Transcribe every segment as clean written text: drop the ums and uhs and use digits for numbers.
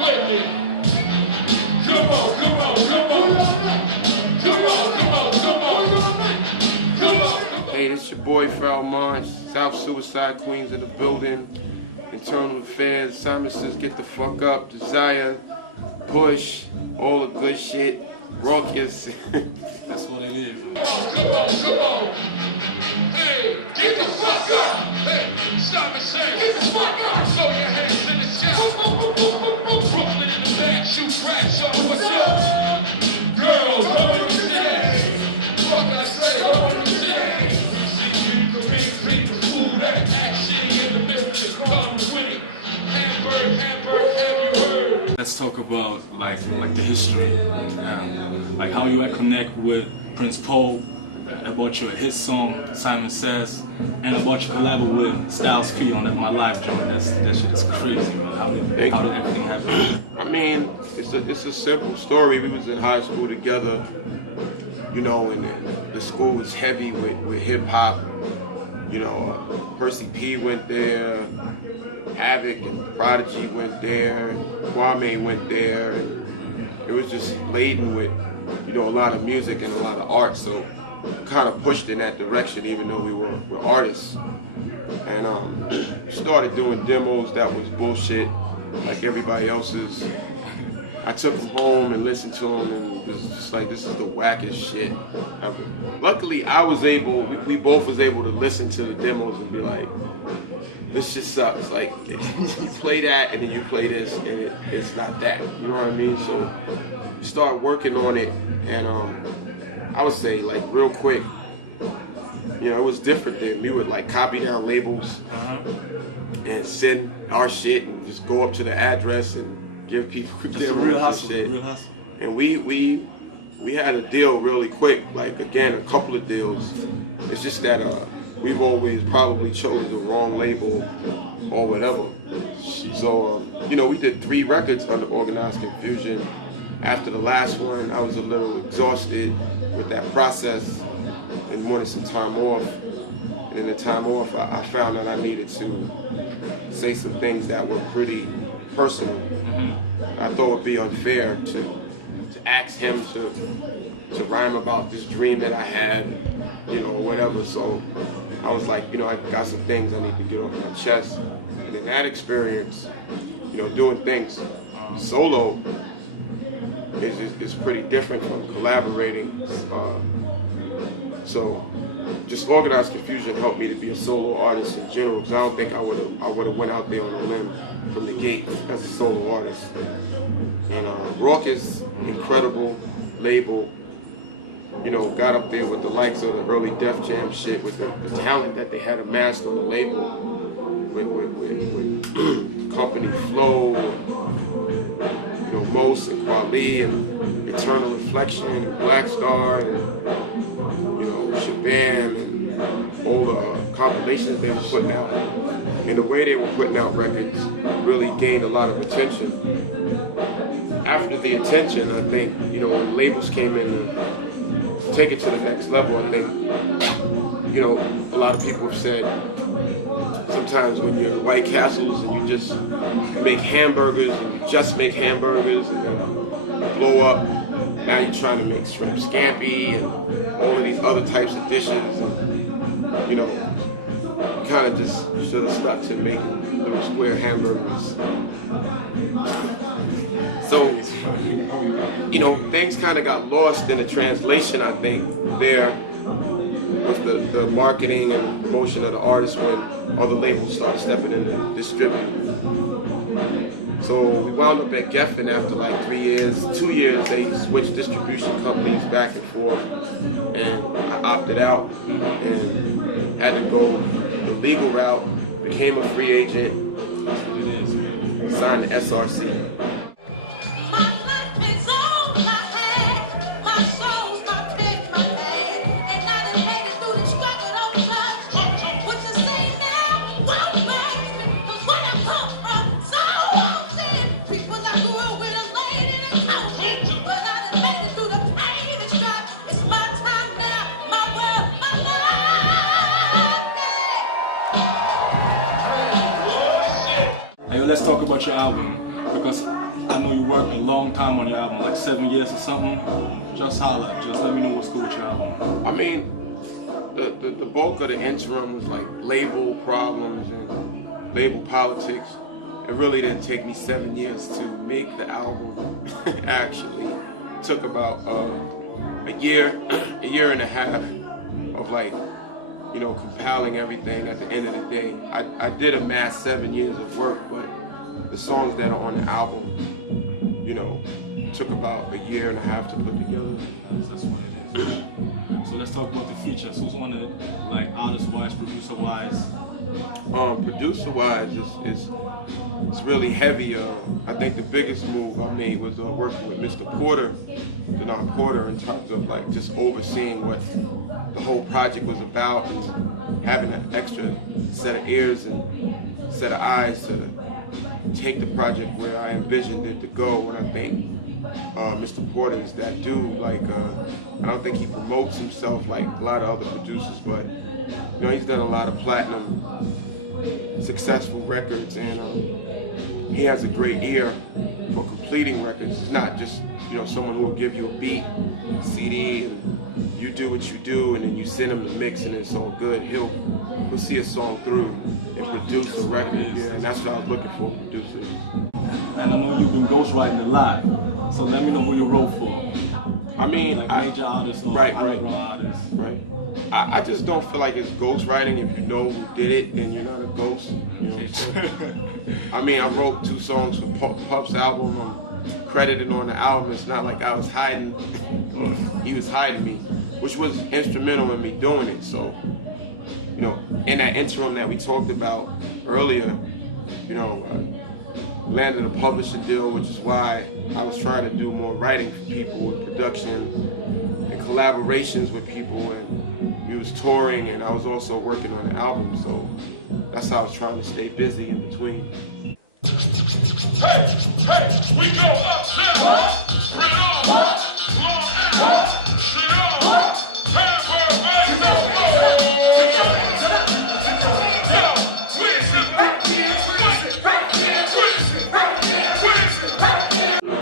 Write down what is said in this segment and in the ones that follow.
with me. Come on, come on, come on. Come on, come on, come on. Come on. Hey, this your boy Pharoahe Monch, South Suicide Queens in the building. Internal Affairs, Simon says get the fuck up, Desire, Push, all the good shit, Raucous. That's what it is. Come on, come on. Hey, get the fuck up. Hey, Simon says get the fuck up. Throw your hands in the sky. Brooklyn in the back, shoot crash on what's up. Girls, hold them today. Fuck I say, hold them today. See people, people, food, that action in the middle. Come with it. Hamburg, Hamburg, have you heard? Let's talk about like the history, like how you connect with Prince Paul, about your hit song Simon Says, and about your collab with Styles P on that My Life joint. That shit is crazy, man. How did everything happen? I mean, it's a simple story. We was in high school together, you know, and the school was heavy with hip hop. You know, Percy P went there, Havoc and Prodigy went there, and Kwame went there, and it was just laden with, you know, a lot of music and a lot of art. So kind of pushed in that direction, even though we were artists. And started doing demos that was bullshit, like everybody else's. I took them home and listened to them, and it was just like, this is the wackest shit ever. Luckily, we both was able to listen to the demos and be like, this shit sucks. Like, you play that and then you play this, and it's not that. You know what I mean? So we started working on it, and I would say, like, real quick, you know, it was different then. We would like copy down labels and send our shit and just go up to the address and give people real hustle, shit. real hustle. And we had a deal really quick, like, again, a couple of deals. It's just that we've always probably chose the wrong label or whatever. So you know, we did 3 records under Organized Confusion. After the last one, I was a little exhausted with that process and wanted some time off. And in the time off, I found that I needed to say some things that were pretty personal. I thought it would be unfair to ask him to rhyme about this dream that I had, you know, or whatever. So I was like, you know, I got some things I need to get off my chest. And in that experience, you know, doing things solo is pretty different from collaborating. So just Organized Confusion helped me to be a solo artist in general, because I don't think I would have went out there on a limb from the gate as a solo artist. And Raucous, incredible label, you know, got up there with the likes of the early Def Jam shit, with the talent that they had amassed on the label, with Company Flow, you know, Mos and Kweli and Eternal Reflection and Black Star and, you know, Shabam and all the compilations they were putting out. And the way they were putting out records really gained a lot of attention. After the attention, I think, you know, when labels came in to take it to the next level, I think, you know, a lot of people have said sometimes when you're at White Castles and you just make hamburgers and you just make hamburgers and then you blow up, now you're trying to make shrimp scampi and all of these other types of dishes, and, you know, you kind of just should have stuck to making little square hamburgers. So, you know, things kind of got lost in the translation, I think, there with the marketing and promotion of the artists when other labels started stepping in and distributing. So we wound up at Geffen after like 3 years. 2 years, they switched distribution companies back and forth, and I opted out and had to go the legal route, became a free agent, signed the SRC. Let's talk about your album, because I know you worked a long time on your album, like 7 years or something. Just holla, just let me know what's good with your album. I mean, the bulk of the interim was like label problems and label politics. It really didn't take me 7 years to make the album. Actually, it took about a year and a half of like, you know, compiling everything. At the end of the day, I did amass 7 years of work, but the songs that are on the album, you know, took about a year and a half to put together. That's what it is. So let's talk about the features. Who's on it, like artist-wise, producer-wise? Producer-wise, it's really heavy. I think the biggest move I made was working with Mr. Porter, Denon Porter, in terms of like just overseeing what the whole project was about and having an extra set of ears and set of eyes to take the project where I envisioned it to go. And I think Mr. Porter is that dude. Like, I don't think he promotes himself like a lot of other producers, but you know, he's done a lot of platinum successful records, and he has a great ear for completing records. It's not just, you know, someone who will give you a beat, CD, and you do what you do, and then you send him the mix, and it's all good. He'll see a song through and produce a record, yeah, and that's what I was looking for, producers. And I know you've been ghostwriting a lot, so let me know who you wrote for. I mean, like major artists or underground artists. Right. I just don't feel like it's ghostwriting. If you know who did it, then you're not a ghost. You know what I'm saying? I mean, I wrote 2 songs for Pup's album. I'm credited on the album. It's not like I was hiding. He was hiding me, which was instrumental in me doing it. So, you know, in that interim that we talked about earlier, you know, landed a publishing deal, which is why I was trying to do more writing for people with production and collaborations with people, and we was touring, and I was also working on an album, so that's how I was trying to stay busy in between. Hey, we go uptown, bring on, Long Island, shit on, Hamburg,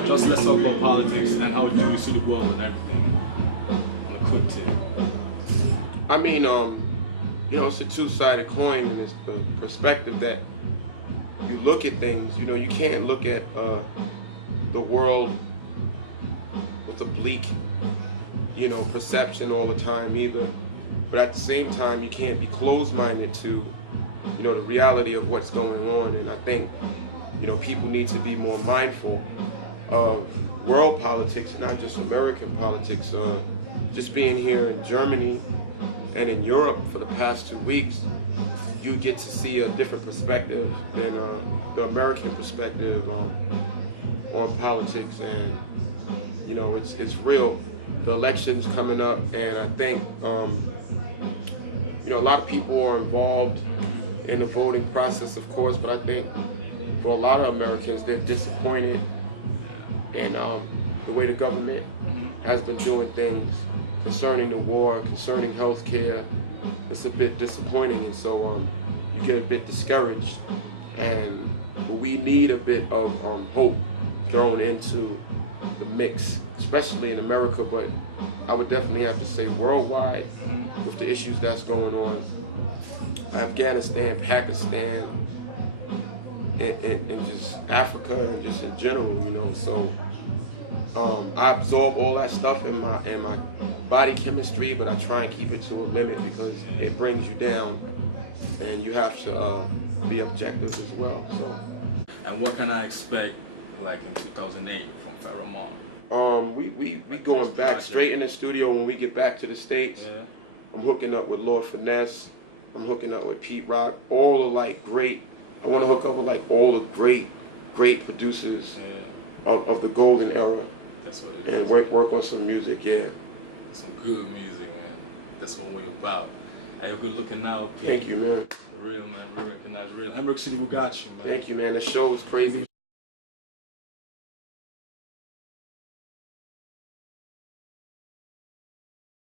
Just let's talk about politics and how do you see the world and everything on a quick tip. I mean, you know, it's a two-sided coin, and it's the perspective that you look at things. You know, you can't look at the world with a bleak, you know, perception all the time either. But at the same time, you can't be closed-minded to, you know, the reality of what's going on. And I think, you know, people need to be more mindful of world politics, not just American politics. Just being here in Germany and in Europe for the past 2 weeks, you get to see a different perspective than the American perspective on politics. And you know, it's real. The election's coming up, and I think you know, a lot of people are involved in the voting process, of course, but I think for a lot of Americans, they're disappointed in the way the government has been doing things concerning the war, concerning health care. It's a bit disappointing, and so you get a bit discouraged, and we need a bit of hope thrown into the mix, especially in America, but I would definitely have to say worldwide with the issues that's going on. Afghanistan, Pakistan, and just Africa, and just in general, you know. So I absorb all that stuff in my body chemistry, but I try and keep it to a limit because it brings you down, and you have to be objective as well. So. And what can I expect, like in 2008, from Pharoahe Monch? We going back straight in the studio when we get back to the States. Yeah. I'm hooking up with Lord Finesse. I'm hooking up with Pete Rock. All the like great. I want to hook up with like all the great producers of the golden era. That's what it is. And work on some music, yeah. Some good music, man. That's what we're about. Hey, good looking out. Thank you, man. Real, man. We recognize real. Hamburg City, we got you, man. Thank you, man. The show was crazy.